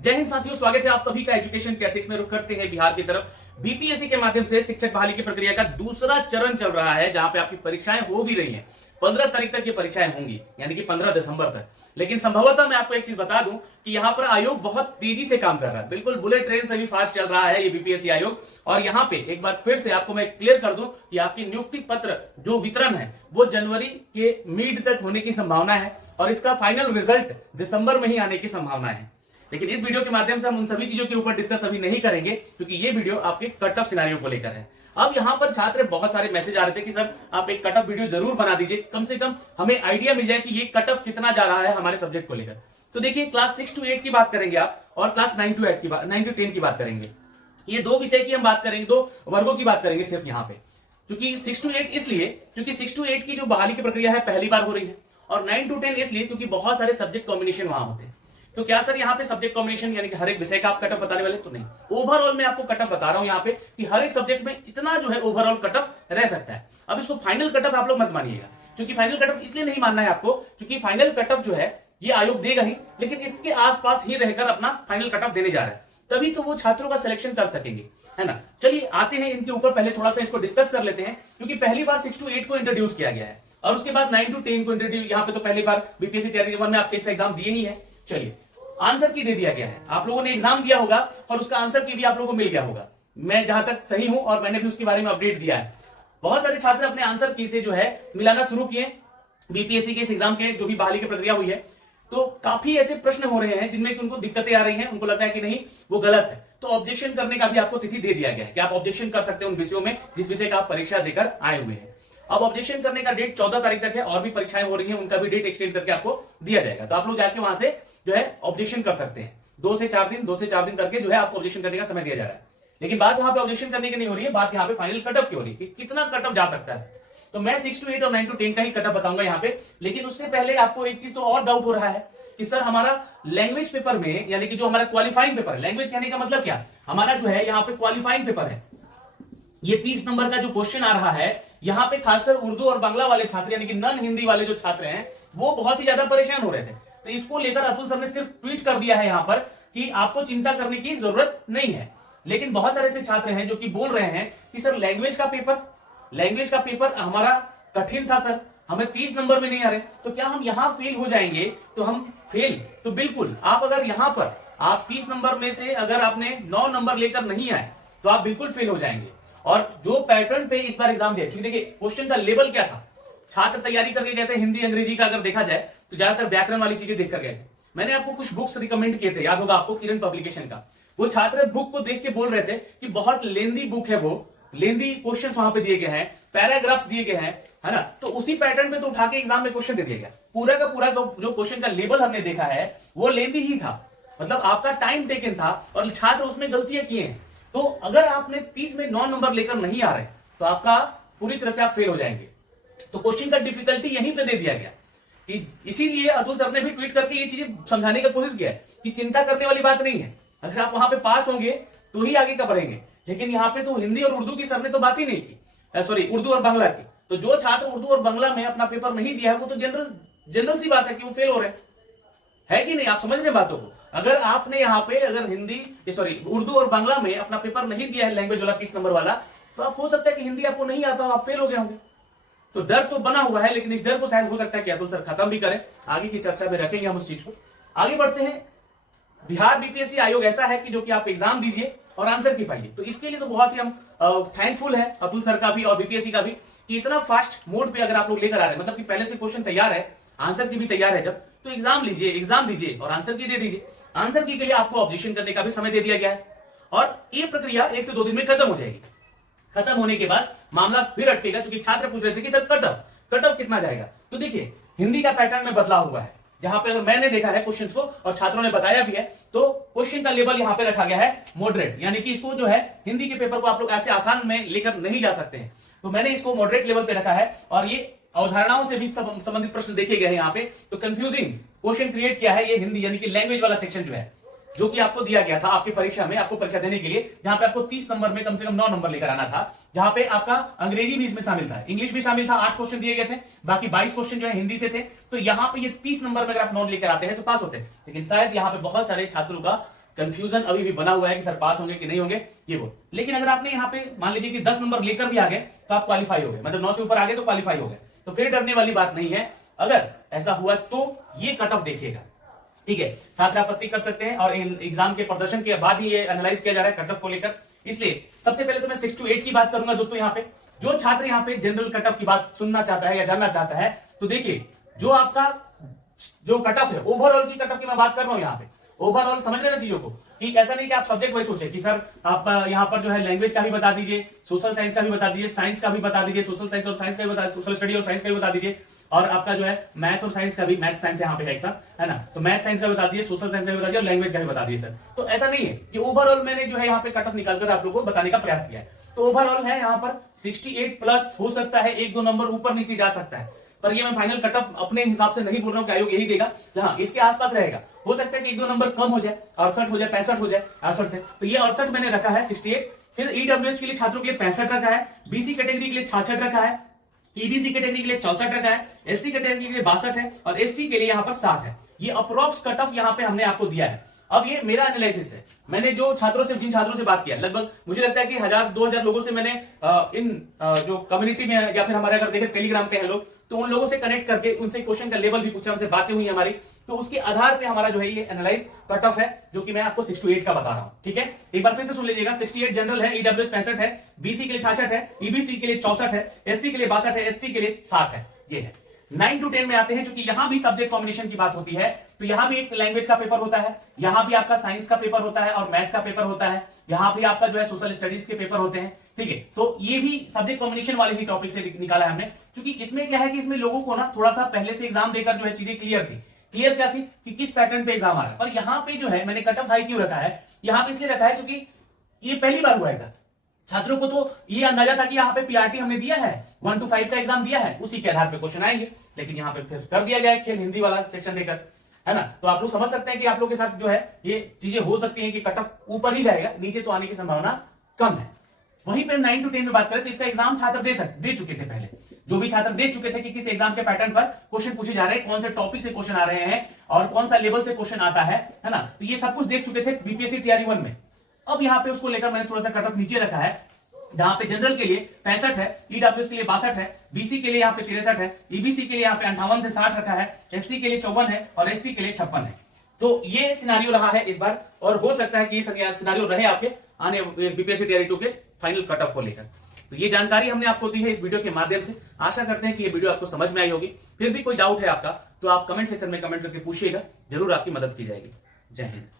जय हिंद साथियों, स्वागत है आप सभी का एजुकेशन क्लासेस में। रुख करते हैं बिहार की तरफ। बीपीएससी के माध्यम से शिक्षक बहाली की प्रक्रिया का दूसरा चरण चल रहा है, जहां पे आपकी परीक्षाएं हो भी रही हैं। 15 तारीख तक ये परीक्षाएं होंगी, यानी कि 15 दिसंबर तक। लेकिन संभवतः मैं आपको एक चीज बता दूं कि यहाँ पर आयोग बहुत तेजी से काम कर रहा है, बिल्कुल बुलेट ट्रेन से भी फास्ट चल रहा है ये बीपीएससी आयोग। और यहाँ पे एक बार फिर से आपको मैं क्लियर कर दूं कि आपकी नियुक्ति पत्र जो वितरण है वो जनवरी के मिड तक होने की संभावना है और इसका फाइनल रिजल्ट दिसंबर में ही आने की संभावना है। लेकिन इस वीडियो के माध्यम से हम उन सभी चीजों के ऊपर डिस्कस अभी नहीं करेंगे, क्योंकि ये वीडियो आपके कट ऑफ सिनेरियो को लेकर है। अब यहाँ पर छात्र बहुत सारे मैसेज आ रहे थे कि सर आप एक कट ऑफ वीडियो जरूर बना दीजिए, कम से कम हमें आइडिया मिल जाए कि ये कट ऑफ कितना जा रहा है हमारे सब्जेक्ट को लेकर। तो देखिए, क्लास 6 to 8 की बात करेंगे आप, और क्लास 9 to 10 की बात करेंगे। ये दो विषय की हम बात करेंगे, दो वर्गों की बात करेंगे सिर्फ यहाँ पे। क्योंकि 6 to 8 इसलिए क्योंकि 6 to 8 की जो बहाली की प्रक्रिया है पहली बार हो रही है, और 9 to 10 इसलिए क्योंकि बहुत सारे सब्जेक्ट कॉम्बिनेशन वहां होते हैं। तो क्या सर यहाँ पे सब्जेक्ट कॉम्बिनेशन यानी कि हर एक विषय का आप कटअप बताने वाले? तो नहीं, ओवरऑल मैं आपको कटअप बता रहा हूं यहाँ पे कि हर एक सब्जेक्ट में इतना जो है ओवरऑल कटअप रह सकता है। अब इसको फाइनल कटअप आप लोग मत मानिएगा, क्योंकि फाइनल कटअप इसलिए नहीं मानना है आपको क्योंकि फाइनल कटअप जो है ये आयोग देगा ही, लेकिन इसके आसपास ही रहकर अपना फाइनल कटअप देने जा रहा है, तभी तो वो छात्रों का सिलेक्शन कर सकेंगे, है ना। चलिए आते हैं इनके ऊपर, पहले थोड़ा सा इसको डिस्कस कर लेते हैं, क्योंकि पहली बार 6 to 8 को इंट्रोड्यूस किया गया है और उसके बाद 9 to 10 को इंट्रोड्यूस यहाँ पे तो पहली बार बीपीएससी टियर 1 में आपके इस एग्जाम दिए ही है। चलिए, आंसर की दे दिया गया है, आप लोगों ने एग्जाम दिया होगा और उसका आंसर की भी आप लोगों को मिल गया होगा, मैं जहां तक सही हूं, और मैंने भी उसके बारे में अपडेट दिया है। बहुत सारे छात्र अपने आंसर की से जो है मिलाना शुरू किए बीपीएससी के इस एग्जाम के जो भी बहाली की प्रक्रिया हुई है। तो काफी ऐसे प्रश्न हो रहे हैं जिनमें कि उनको दिक्कतें आ रही हैं, उनको लगता है कि नहीं वो गलत है, तो ऑब्जेक्शन करने का भी आपको तिथि दे दिया गया है कि आप ऑब्जेक्शन कर सकते हैं उन विषयों में जिस विषय का आप परीक्षा देकर आए हुए हैं। अब ऑब्जेक्शन करने का डेट 14 तारीख तक है, और भी परीक्षाएं हो रही हैं, उनका भी डेट एक्सटेंड करके आपको दिया जाएगा। तो आप लोग जाके वहां से जो है ऑब्जेक्शन कर सकते हैं। 2 से 4 दिन करके जो है आपको ऑब्जेक्शन करने का समय दिया जा रहा है। लेकिन बात वहां पे ऑब्जेक्शन करने की नहीं हो रही है, बात यहाँ पे फाइनल कटअप की हो रही है कि कितना कटअप जा सकता है। तो मैं 6 to 8 और 9 to 10 का ही कटअप बताऊंगा यहाँ पे। लेकिन उससे पहले आपको एक चीज तो और डाउट हो रहा है कि सर हमारा लैंग्वेज पेपर में, यानी कि जो हमारा क्वालिफाइंग पेपर है, लैंग्वेज कहने का मतलब क्या, हमारा जो है यहाँ पे क्वालिफाइंग पेपर है, ये 30 नंबर का जो क्वेश्चन आ रहा है, यहाँ पे खासकर उर्दू और बांग्ला वाले छात्र यानी कि नॉन हिंदी वाले जो छात्र हैं वो बहुत ही ज्यादा परेशान हो रहे थे। तो इसको लेकर अतुल सर ने सिर्फ ट्वीट कर दिया है यहाँ पर कि आपको चिंता करने की जरूरत नहीं है। लेकिन बहुत सारे ऐसे छात्र हैं जो कि बोल रहे हैं कि सर लैंग्वेज का पेपर हमारा कठिन था सर, हमें 30 नंबर में नहीं आ रहे, तो क्या हम यहां फेल हो जाएंगे? तो हम फेल तो बिल्कुल, आप अगर यहां पर आप 30 नंबर में से अगर आपने 9 नंबर लेकर नहीं आए तो आप बिल्कुल फेल हो जाएंगे। और जो पैटर्न पे इस बार एग्जाम दिया, क्योंकि देखिए क्वेश्चन का लेवल क्या था, छात्र तैयारी करके गए थे हिंदी अंग्रेजी का, अगर देखा जाए तो ज्यादातर व्याकरण वाली चीजें देखकर गए थे। मैंने आपको कुछ बुक्स रिकमेंड किए थे, याद होगा आपको, किरण पब्लिकेशन का। वो छात्र बुक को देख के बोल रहे थे कि बहुत लेंदी बुक है, वो लेंदी क्वेश्चंस वहां पे दिए गए हैं, पैराग्राफ्स दिए गए हैं, है ना। तो उसी पैटर्न पे तो उठा के एग्जाम में क्वेश्चन दे दिया गया। पूरा का पूरा जो क्वेश्चन का लेवल हमने देखा है वो लेंदी ही था, मतलब आपका टाइम टेकन था और छात्र उसमें गलतियां किए हैं। तो अगर आपने 30 में 9 नंबर लेकर नहीं आ रहे तो आपका पूरी तरह से आप फेल हो जाएंगे। तो क्वेश्चन का डिफिकल्टी यहीं पे दे दिया गया कि इसीलिए अतुल सर ने भी ट्वीट करके ये चीजें समझाने की कोशिश किया है कि चिंता करने वाली बात नहीं है, अगर आप वहां पे पास होंगे तो ही आगे का बढ़ेंगे। लेकिन यहाँ पे तो हिंदी और उर्दू की सर ने तो बात ही नहीं की, सॉरी उर्दू और बांग्ला की। तो जो छात्र उर्दू और बांग्ला में अपना पेपर नहीं दिया है वो तो जनरल सी बात है कि वो फेल हो रहे है कि नहीं, आप समझ रहे बातों को। अगर आपने यहाँ पे अगर उर्दू और बांग्ला में अपना पेपर नहीं दिया है लैंग्वेज वाला 30 नंबर वाला, तो आप हो सकता है कि हिंदी आपको नहीं आता हो, आप फेल हो गए होंगे। तो डर तो बना हुआ है, लेकिन इस डर को शायद हो सकता है कि अतुल सर खत्म भी करें, आगे की चर्चा में रखेंगे हम उस चीज को। आगे बढ़ते हैं। बिहार बीपीएससी आयोग ऐसा है कि जो कि आप एग्जाम दीजिए और आंसर की पाइए, तो इसके लिए तो बहुत ही हम थैंकफुल है अतुल सर का भी और बीपीएससी का भी कि इतना फास्ट मोड पे अगर आप लोग लेकर आ रहे हैं, मतलब कि पहले से क्वेश्चन तैयार है, आंसर की भी तैयार है, जब तो एग्जाम दीजिए और आंसर की दे दीजिए। आंसर की के लिए आपको ऑब्जेक्शन करने का भी समय दे दिया गया है, और ये प्रक्रिया 1 से 2 दिन में खत्म हो जाएगी। खत्म होने के बाद मामला फिर अटकेगा, क्योंकि छात्र पूछ रहे थे कि सर कटअप कितना जाएगा। तो देखिए हिंदी का पैटर्न में बदलाव हुआ है, जहां पे अगर मैंने देखा है क्वेश्चंस को और छात्रों ने बताया भी है, तो क्वेश्चन का लेवल यहां पे रखा गया है मॉडरेट, यानी कि इसको जो है हिंदी के पेपर को आप लोग ऐसे आसान में लेकर नहीं जा सकते हैं। तो मैंने इसको मॉडरेट लेवल पे रखा है, और ये अवधारणाओं से भी संबंधित प्रश्न देखे गए हैं यहाँ पे। तो कंफ्यूजिंग क्वेश्चन क्रिएट किया है ये हिंदी यानी कि लैंग्वेज वाला सेक्शन जो है, जो कि आपको दिया गया था आपकी परीक्षा में, आपको परीक्षा देने के लिए, जहां पे आपको 30 नंबर में कम से कम 9 नंबर लेकर आना था, जहां पे आपका अंग्रेजी भी इसमें शामिल था, इंग्लिश भी शामिल था। 8 क्वेश्चन दिए गए थे, बाकी 22 क्वेश्चन जो है हिंदी से थे। तो यहाँ पे ये 30 नंबर में अगर आप 9 लेकर आते हैं तो पास होते हैं। लेकिन शायद यहाँ पे बहुत सारे छात्रों का कंफ्यूजन अभी भी बना हुआ है कि सर पास होंगे कि नहीं होंगे ये वो। लेकिन अगर आपने यहाँ पे मान लीजिए कि 10 नंबर लेकर भी आ गए तो आप क्वालिफाई हो गए, मतलब 9 से ऊपर आ गए तो क्वालिफाई हो गए, तो फिर डरने वाली बात नहीं है। अगर ऐसा हुआ तो ये कट ऑफ देखिएगा, ठीक है। छात्र आपत्ति कर सकते हैं और एग्जाम के प्रदर्शन के बाद ही ये एनालाइज किया जा रहा है कट ऑफ को लेकर। इसलिए सबसे पहले तो मैं 6 to 8 की बात करूंगा दोस्तों। यहाँ पे जो छात्र यहाँ पे जनरल कट ऑफ की बात सुनना चाहता है या जानना चाहता है तो देखिए, जो आपका जो कट ऑफ है ओवरऑल की कट ऑफ की मैं बात कर रहा हूं यहाँ पे, ओवरऑल समझ रहे ना चीजों को, कि ऐसा नहीं कि आप सब्जेक्ट वाइज सोचे कि सर आप यहाँ पर जो है लैंग्वेज का भी बता दीजिए, सोशल साइंस का भी बता दीजिए, साइंस का भी बता दीजिए, सोशल साइंस और साइंस का भी बता दीजिए, सोशल स्टडी और साइंस का भी बता दीजिए, और आपका जो है मैथ और साइंस का भी, मैथ साइंस यहाँ पे है एक साथ, है ना, तो मैथ साइंस का भी बता दीजिए, सोशल साइंस का भी बता दीजिए और लैंग्वेज का भी बता दीजिए सर। तो ऐसा नहीं है कि ओवरऑल मैंने जो है यहाँ पे कट ऑफ निकालकर आप लोगों को बताने का प्रयास किया है। तो ओवरऑल है यहाँ पर 68 प्लस हो सकता है, 1-2 नंबर ऊपर नीचे जा सकता है, पर ये मैं फाइनल कट ऑफ अपने हिसाब से नहीं बोल रहा हूं कि आयोग यही देगा, हाँ इसके आसपास रहेगा। हो सकता है कि 1-2 नंबर कम हो जाए, 68 हो जाए, 65 हो जाए 68 से, तो ये 68 मैंने रखा है 68। फिर ईडब्ल्यूएस के लिए छात्रों के लिए 65 रखा है, बीसी कैटेगरी के लिए 66 रखा है, ईबीसी कैटेगरी के लिए 64 रखा है, एससी कैटेगरी के लिए 62 है और एसटी के लिए यहाँ पर 60 है। ये अप्रोक्स कट ऑफ यहाँ पे हमने आपको दिया है। अब ये मेरा एनालिसिस है, मैंने जो छात्रों से, जिन छात्रों से बात किया, लगभग मुझे लगता है कि 1000-2000 लोगों से मैंने जो कम्युनिटी में या फिर हमारे अगर देखें टेलीग्राम पे हैं लोग, तो उन लोगों से कनेक्ट करके उनसे क्वेश्चन का लेवल भी पूछा, उनसे बातें हुई हमारी, तो उसके आधार पे हमारा जो है ये एनालाइज कट ऑफ है, जो कि मैं आपको 6 to 8 का बता रहा हूं, ठीक है। एक बार फिर से सुन लीजिएगा, 68 जनरल है, ईडब्ल्यूएस 65 है, बीसी के लिए 66 है, ईबीसी के लिए 64 है, एससी के लिए 62 है, एसटी के लिए 60 है। ये है 9 to 10 में आते हैं, क्योंकि यहां भी सब्जेक्ट कॉम्बिनेशन की बात होती है, तो यहां भी एक लैंग्वेज का पेपर होता है, यहां भी आपका साइंस का पेपर होता है और मैथ का पेपर होता है, यहां भी आपका जो है सोशल स्टडीज के पेपर होते हैं, ठीक है। तो ये भी सब्जेक्ट कॉम्बिनेशन वाले ही टॉपिक से निकाला है हमने, क्योंकि इसमें क्या है कि इसमें लोगों को ना थोड़ा सा पहले से एग्जाम देकर जो है चीजें क्लियर थी। क्लियर क्या थी कि किस पैटर्न पे एग्जाम आ रहा है, पर यहां पे जो है मैंने कट ऑफ हाई क्यों रखा है, यहां पे इसलिए रखा है क्योंकि ये पहली बार हुआ एग्जाम। छात्रों को तो ये अंदाजा था कि यहाँ पे पीआरटी हमने दिया है, 1 to 5 का एग्जाम दिया है, उसी के आधार पे क्वेश्चन आएंगे, लेकिन यहाँ पे फिर कर दिया गया है खेल हिंदी वाला सेक्शन देकर, है ना। तो आप लोग समझ सकते हैं कि आप लोग के साथ जो है ये चीजें हो सकती हैं कि कट ऑफ ऊपर ही जाएगा, नीचे तो आने की संभावना कम है। वहीं पे 9 to 10 में बात करें तो इसका एग्जाम छात्र दे चुके थे पहले, जो भी छात्र देख चुके थे कि किस एग्जाम के पैटर्न पर क्वेश्चन पूछे जा रहे हैं, कौन से टॉपिक से क्वेश्चन आ रहे हैं और कौन सा लेवल से क्वेश्चन आता है ना, तो ये सब कुछ देख चुके थे बीपीएससी टीआरई 1 में। अब यहाँ पे उसको लेकर मैंने थोड़ा सा कट ऑफ नीचे रखा है, जहां पे जनरल के लिए 65 है, ईडब्ल्यूएस के लिए 62 है, बीसी के लिए यहाँ पे 63 है, ईबीसी के लिए यहाँ पे 58 से 60 रखा है, एससी के लिए 54 है और एसटी के लिए 56 है। तो ये सिनारियो रहा है इस बार, और हो सकता है कि ये सिनारियो रहे आपके आने बीपीएससी टीआरई 2 के फाइनल कट ऑफ को लेकर। तो ये जानकारी हमने आपको दी है इस वीडियो के माध्यम से। आशा करते हैं कि ये वीडियो आपको समझ में आई होगी। फिर भी कोई डाउट है आपका तो आप कमेंट सेक्शन में कमेंट करके पूछिएगा, जरूर आपकी मदद की जाएगी। जय हिंद।